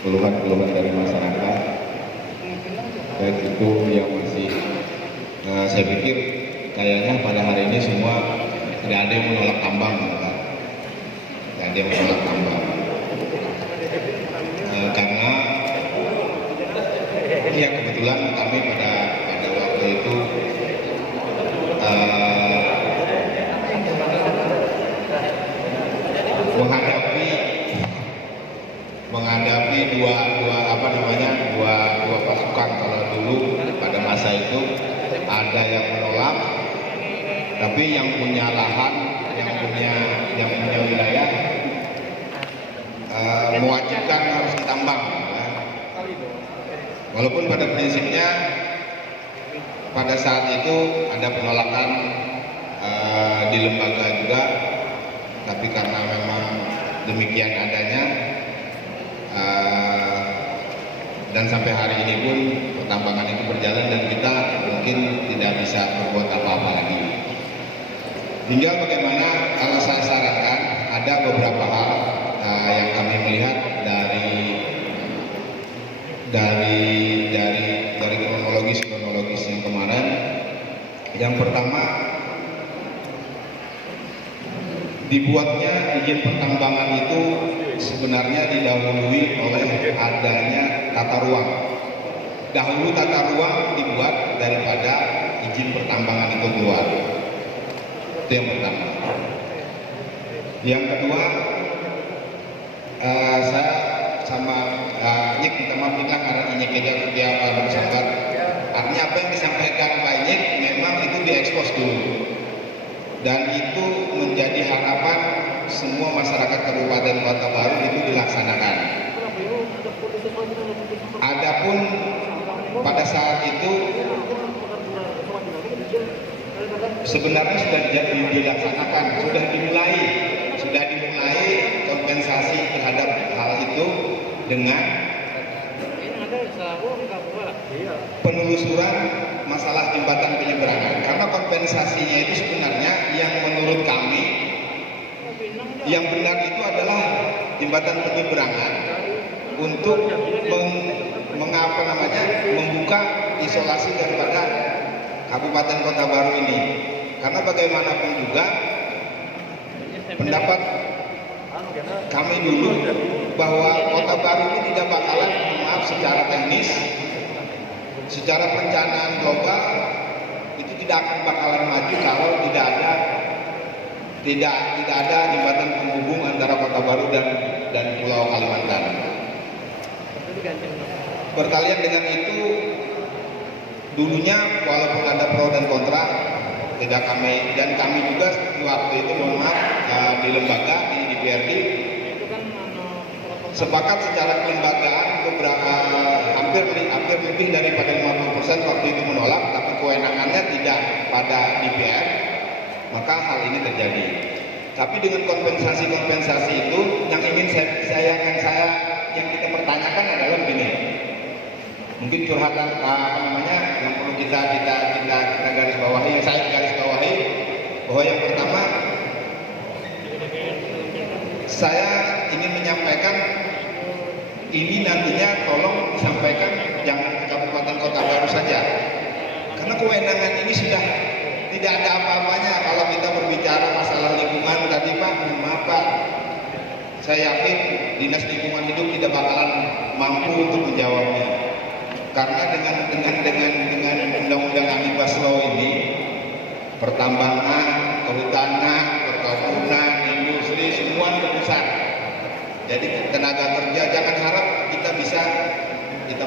keluhan-keluhan dari masyarakat, baik itu yang masih saya pikir kayaknya pada hari ini semua tidak ada yang menolak tambang, tidak ada yang menolak tambang, karena ya kebetulan kami pada waktu itu menghadapi dua pasukan. Kalau dulu pada masa itu ada yang menolak, tapi yang punya lahan, yang punya wilayah mewajibkan harus ditambang. Walaupun pada prinsipnya pada saat itu ada penolakan di lembaga juga, tapi karena memang demikian adanya, dan sampai hari ini pun pertambangan itu berjalan dan kita mungkin tidak bisa berbuat apa-apa lagi. Tinggal bagaimana, kalau saya sarankan ada beberapa hal yang kami melihat dari kronologis yang kemarin. Yang pertama, dibuatnya izin pertambangan itu sebenarnya didahului oleh adanya tata ruang. Dahulu tata ruang dibuat daripada izin pertambangan itu keluar. Itu yang pertama. Yang kedua, saya sama Inyek minta maaf karena Inyek dia bersahabat. Artinya apa yang disampaikan Pak Inyek memang itu diekspos dulu, dan itu menjadi harapan semua masyarakat Kabupaten Kota Baru itu dilaksanakan. Adapun pada saat itu sebenarnya sudah dilaksanakan, sudah dimulai kompensasi terhadap hal itu dengan penelusuran masalah jembatan penyeberangan. Karena kompensasinya itu sebenarnya yang menurut kami yang benar itu adalah jembatan penyeberangan untuk membuka isolasi daripada Kabupaten Kota Baru ini. Karena bagaimanapun juga pendapat kami dulu bahwa Kota Baru ini tidak bakalan, maaf, secara teknis, secara perencanaan global itu tidak akan bakalan maju kalau tidak ada jembatan penghubung antara Kota Baru dan Pulau Kalimantan. Berkalian dengan itu, dulunya walaupun ada pro dan kontra, tidak kami juga waktu itu, mohon maaf, di lembaga di DPRD sepakat secara kelembagaan hampir lebih daripada 50% waktu itu menolak, tapi kewenangannya tidak pada DPR, maka hal ini terjadi. Tapi dengan kompensasi itu yang kita pertanyakan adalah begini. Mungkin curhatan yang perlu kita garis bawahi, yang saya garis bawahi, bahwa yang pertama, saya ingin menyampaikan ini nantinya tolong disampaikan jangan ke Kabupaten Kota Baru saja, karena kewenangan ini sudah tidak ada apa-apanya. Kalau kita berbicara masalah lingkungan tadi, Pak, maaf Pak, saya yakin Dinas Lingkungan Hidup tidak bakalan mampu untuk menjawabnya, karena dengan undang-undang Omnibus Law ini, pertambangan, kehutanan, perkebunan, industri, semua berpusat. Jadi tenaga kerja, jangan harap kita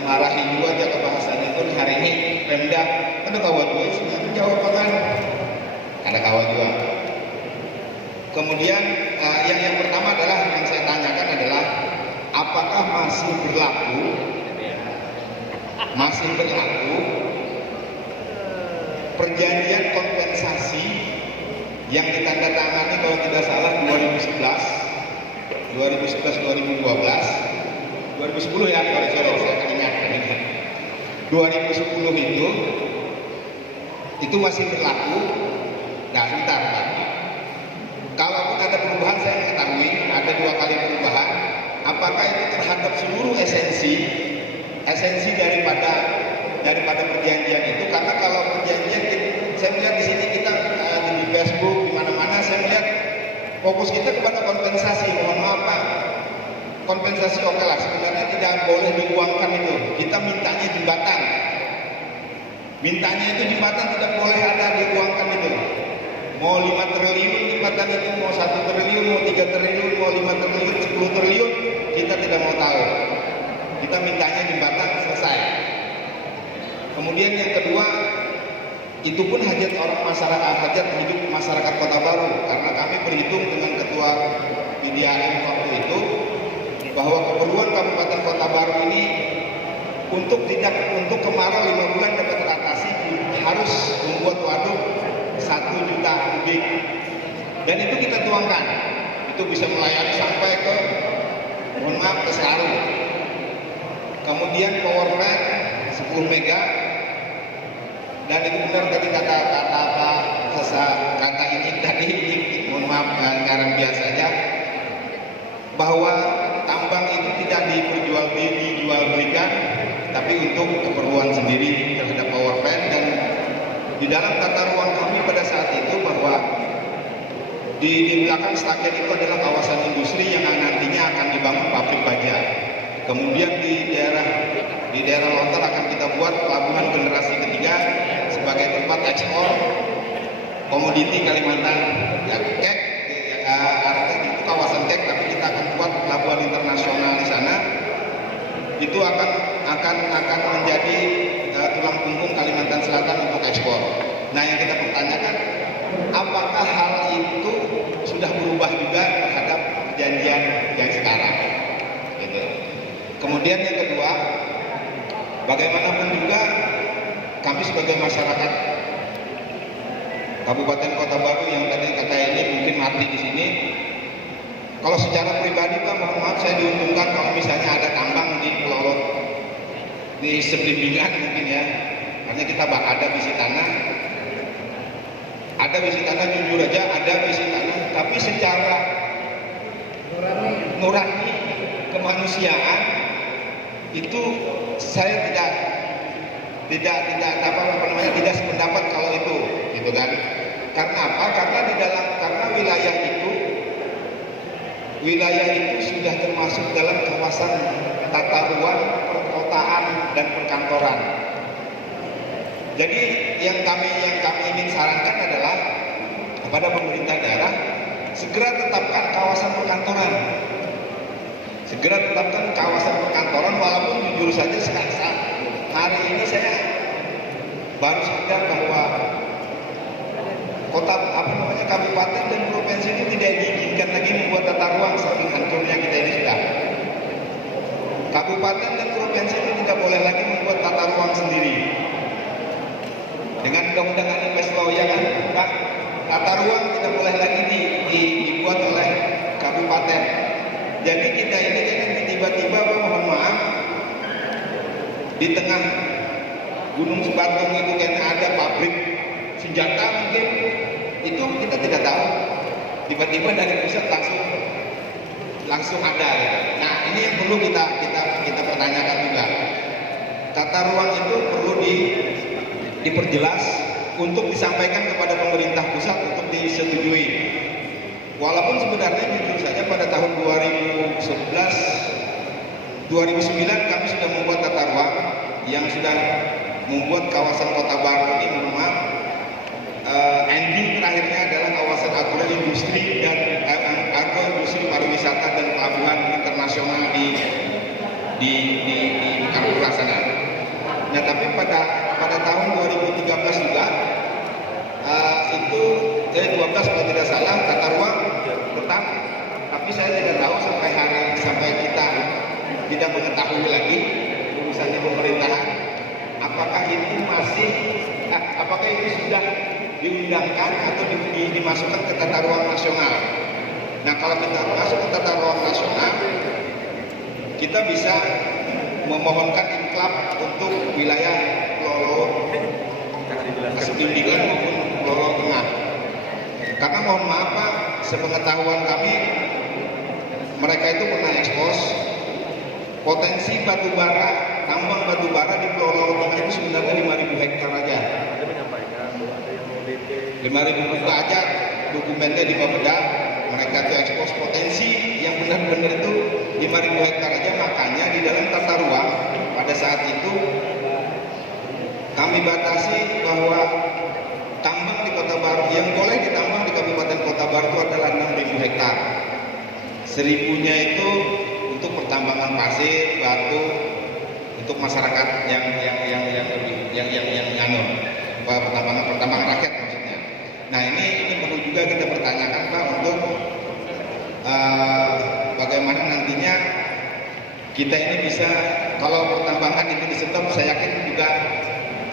marahi juga aja ke bahasan itu. Hari ini Pemda ada kawat juga sudah menjawab kan, ada kawat juga. Kemudian yang pertama adalah yang saya tanyakan adalah apakah masih berlaku perjanjian kompensasi yang ditandatangani kalau tidak salah 2010 ya, sorry saya akan ingat 2010 itu masih berlaku. Nah, sebentar Pak, kalaupun ada perubahan, saya mengetahui ada 2 kali perubahan. Apa apakah itu terhadap seluruh esensi daripada perjanjian itu? Karena kalau perjanjian, saya melihat di sini kita di Facebook di mana-mana, saya melihat fokus kita kepada kompensasi. Mohon maaf Pak, kompensasi oke lah, sebenarnya tidak boleh diuangkan itu. Kita mintanya jembatan. Mintanya itu jembatan tidak boleh ada diuangkan itu. Mau 5 triliun jembatan itu, mau 1 triliun, mau 3 triliun, mau 5 triliun, 10 triliun, kita tidak mau tahu. Kita mintanya jembatan selesai. Kemudian yang kedua, itu pun hajat hidup masyarakat Kota Baru, karena kami berhitung dengan ketua PDAM waktu itu bahwa keperluan Kabupaten Kota Baru ini untuk kemarau 5 bulan dapat teratasi harus membuat waduk 1 juta kubik, dan itu kita tuangkan, itu bisa melayani sampai ke Selarong. Kemudian power plant 10 mega, dan itu benar tadi kata ini tadi, mohon maaf karena biasanya bahwa tambang itu tidak dijual belikan, tapi untuk keperluan sendiri terhadap power plant. Dan di dalam tata ruang kami pada saat itu bahwa di belakang stadion itu adalah kawasan industri yang nantinya akan dibangun pabrik baja. Kemudian di daerah Lontar akan kita buat pelabuhan generasi ketiga sebagai tempat ekspor komoditi Kalimantan. Ya, kek, artinya itu kawasan kek, tapi kita akan buat pelabuhan internasional di sana. Itu akan menjadi tulang punggung Kalimantan Selatan untuk ekspor. Nah, yang kita pertanyakan, apakah hal itu sudah berubah juga terhadap perjanjian yang sekarang? Gitu. Kemudian yang kedua, bagaimanapun juga kami sebagai masyarakat Kabupaten Kota Baru yang tadi kata ini mungkin mati di sini. Kalau secara pribadi Pak, mohon maaf, saya diuntungkan kalau misalnya ada tambang di Pulau di Seblimbingan mungkin ya, karena kita ada bisi tanah, jujur aja ada bisi tanah, tapi secara nurani kemanusiaan itu saya tidak sependapat kalau itu, gitu kan? Karena apa? Karena wilayah itu sudah termasuk dalam kawasan tata ruang perkotaan dan perkantoran. Jadi yang kami ingin sarankan adalah kepada pemerintah daerah segera tetapkan kawasan perkantoran. Walaupun jujur saja sekarang hari ini saya baru sadar bahwa kabupaten dan provinsi itu tidak diizinkan lagi membuat tata ruang, saking hancurnya kita ini sudah. Kabupaten dan provinsi itu tidak boleh lagi membuat tata ruang sendiri. Dengan undang-undang Anipes Law ya kan, Pak, tata ruang tidak boleh lagi dibuat oleh kabupaten. Jadi kita ini kan tiba-tiba, mohon maaf, di tengah Gunung Sebatang itu kan ada pabrik senjata mungkin, itu kita tidak tahu. Tiba-tiba dari pusat langsung ada. Gitu. Nah, ini yang perlu kita pertanyakan juga. Tata ruang itu perlu diperjelas untuk disampaikan kepada pemerintah pusat untuk disetujui. Walaupun sebenarnya jujur saja pada tahun 2009 kami sudah membuat tata ruang yang sudah membuat kawasan Kota Baru ini, mohon maaf, ending terakhirnya adalah kawasan agroindustri dan agroindustri pariwisata dan pelabuhan internasional di Karangpura sana. Nah, tapi pada tahun 2013 juga itu 12 kalau tidak salah tata ruang tetap, tapi saya tidak tahu sampai kita tidak mengetahui lagi urusannya pemerintahan apakah itu sudah diundangkan atau dimasukkan ke tata ruang nasional. Nah, kalau kita masuk ke tata ruang nasional, kita bisa memohonkan inklap untuk wilayah Lolo Seblimbingan maupun Lolo Tengah. Karena mohon maaf Pak, sepengetahuan kami mereka itu pernah ekspos potensi batu bara, tambang batu bara di Pulau Lombok Tengah itu sebenarnya 5.000 hektar aja. 5.000 hektar aja, dokumennya di Bapeda. Mereka tuh ekspos potensi yang benar-benar itu 5.000 hektar aja. Makanya di dalam tata ruang pada saat itu kami batasi bahwa tambang di Kota Baru yang boleh ditambang di Kabupaten Kota Baru itu adalah 6.000 hektar. 1.000-nya itu untuk pertambangan pasir, batu, untuk masyarakat yang pertambangan rakyat maksudnya. Nah ini perlu juga kita pertanyakan Pak untuk bagaimana nantinya kita ini bisa, kalau pertambangan itu di stop, saya yakin juga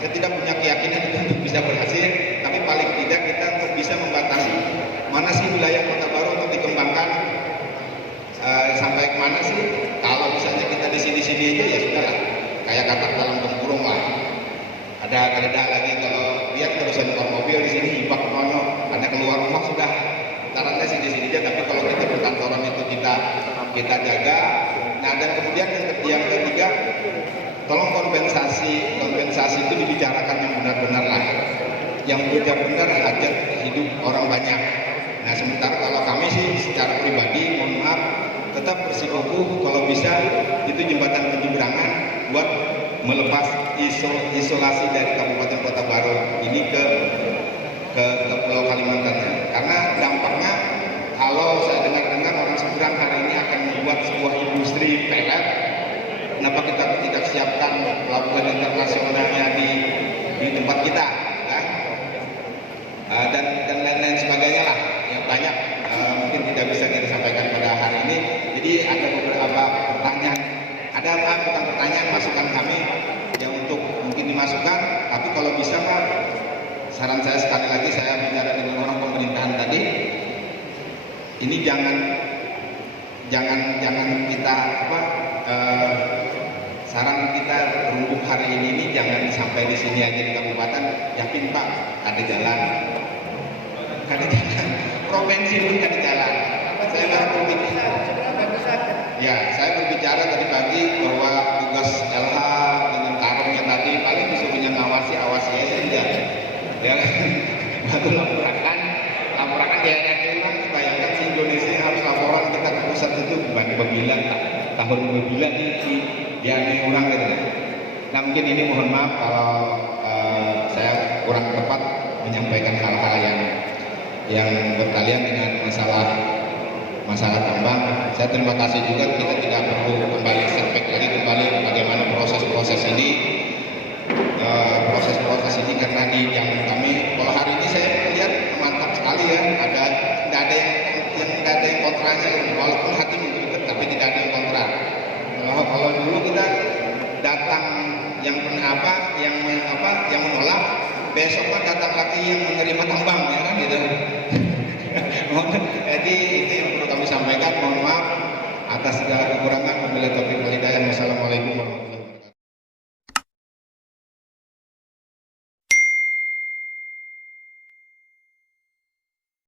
saya tidak punya keyakinan itu untuk bisa berhasil, tapi paling tidak kita untuk bisa membatasi mana sih wilayah Kota Baru untuk dikembangkan, sampai kemana sih. Kalau misalnya kita di sini-sini aja ya sudah lah, kayak katak dalam tempurung lah. Ada kereda lagi kalau lihat terusan mobil di sini hibak kono, ada keluar rumah sudah tarannya sini-sini aja. Tapi kalau kita perkantoran itu kita jaga. Nah dan kemudian yang ketiga, tolong kompensasi itu dibicarakan yang benar-benar lah, yang benar-benar hajat hidup orang banyak. Nah sementara kalau kami sih secara pribadi mohon maaf tetap bersikukuh kalau bisa itu jembatan penyeberangan buat melepas isolasi dari Kabupaten Kota Baru ini ke Pulau Kalimantan. Karena dampaknya kalau saya dengar orang seberang hari ini akan membuat sebuah industri pelet. Kenapa kita tidak siapkan pelabuhan internasionalnya di tempat kita, ya? Dan lain-lain sebagainya lah yang banyak mungkin tidak bisa kita sampaikan pada hari ini. Jadi ada beberapa pertanyaan, bukan pertanyaan, masukan kami yang untuk mungkin dimasukkan. Tapi kalau bisa Pak, saran saya sekali lagi, saya bicara dengan orang pemerintahan tadi, ini jangan kita saran kita berhubung hari ini jangan sampai di sini aja di kabupaten. Yakin Pak, ada jalan, provinsi pun ada jalan. Saya berbicara tadi pagi bahwa tugas LH dengan karungnya tadi paling disuruhnya ngawasi aja ya. Batu laporan daerah memang bayangkan si Indonesia harus laporan kita ke pusat itu berbilang tahun berbilang di orang gitu. Nah mungkin ini mohon maaf kalau saya kurang tepat menyampaikan hal-hal yang berkalian dengan masalah tambang. Saya terima kasih juga, kita tidak perlu kembali setback lagi bagaimana proses ini karena di zaman kami, kalau hari ini saya lihat mantap sekali ya, tidak ada yang kontranya, walaupun hati menggugat tapi tidak ada yang kontra. Kalau dulu kita datang yang menolak, besok kan datang lagi yang menerima tambang ya kan gitu. Jadi itu yang perlu kami sampaikan. Mohon maaf atas segala kekurangan. Wabillahi taufiq